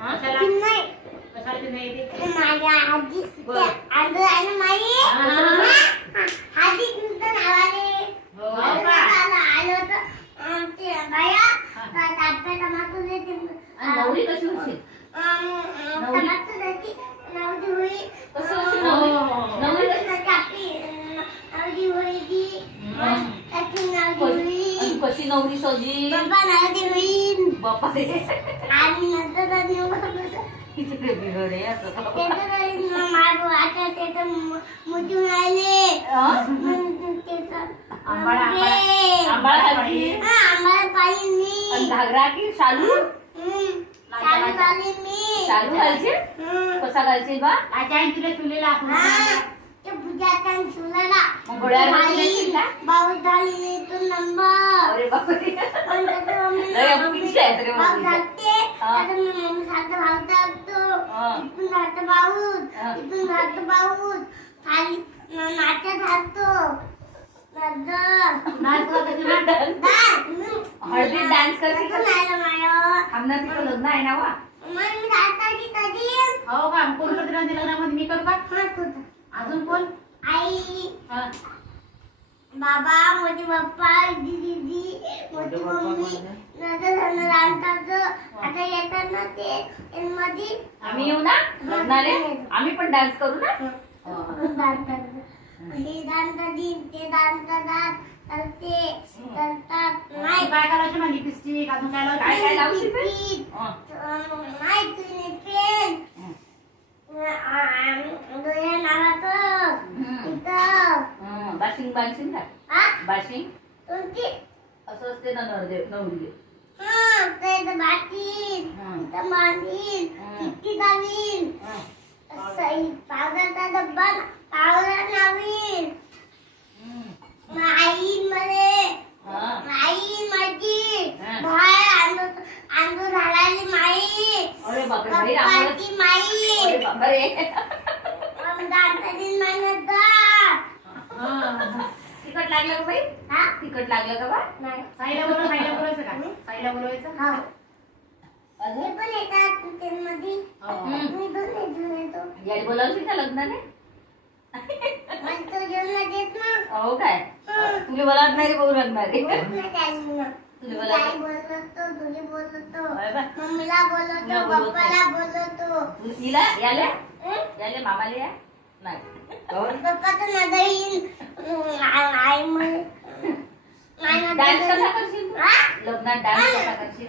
चला. कशाला नाही? माझ्या आजी बरं. आजो आहे ना माई हा, हा, हा. आजी तुमचं नावाने हो का? आलं होतं अं, ते बाया तर ताटं टमाटर देते. आणि नवरी कशी होशील अं, अं, नवरी? टमाटर देते. नवरी होई. कसं होशील हो, नवरी हो, हो. नवरी कशी त्याची आपली, अं, नवरी होई ती. हं. त्याची नवरी कशी- नवरी बाबा. बापा रे आणि नंतर आणि मग- किती प्रेमी ग रे असं का? त्याचं मागं आता त्याचं मु- मुतून आले. हं? मग त्याचं- आंबाळा, ते- आंबाळा खाल्ली हा, आंबाळा पाहिजे आणि मी. घागरा की शालू हम्म. शालू मी. शालू घालशील. कसा घालशील बा आजी आई तुला आपण हा. मग घालून झाली. का? तो नंबर बापरे आहेत रे मम्मी. हा. हा. हा. नाच करत का? का आमना तिचं लग्न आहे ना वा हो का कोण करते लग्नामध्ये मी करू का. अजून कोण आई हा. बाबा मोठी पप्पा दीदी दीदी मोठी मम्मी नंतर झालं रांताचं आता येतात ना ते मध्ये. आम्ही येऊ ना? लग्नाले आम्ही पण डान्स करू ना? हे. दांत दिन ते दांत दात तर ते करतात. नाही काय करायचं ना लिपस्टिक अजून काय काय लावायचं काय लावशील नाही तुम्ही पेन हं. डोळ्या नावाचं हं. इथं हं. बाशिंग बांधशील का हा बाशिंग तुमची असं असते ना नवरदेव नवरी हा ते इथं बाटीन हं. इथं बांधीन हं. किती दावीन हं. सही पावडरचा डब्बा पावडर नावीन हं. आई मध्ये हं. आई माझी हं. बाहेर अंदूर अंदूर घालायली माई अरे बापरे माई अरे बापरे. लागलं का बाई? हा. तिकट लागलं का बा? नाही. साईला बोलव साईला बोलवायचं का? साईला बोलवायचं? हा. ते अजून पण येतात ते मध्ये हो. मी पण घेऊन येतो. यायला बोलावशील का लग्नाने पण तो घेऊन येत ना हो काय? तुला बोलावत नाही बोलू लागणार बोलत नाही काही ना. तुला ताई बोलावत बोलतो तुझी बोलतो होय बा. मम्मीला तुला बोलतो बोलवत पप्पाला बोलतो याले? याले मामाले या? डान्स कसा करशील? हा? लग्नात डान्स कसा करशील?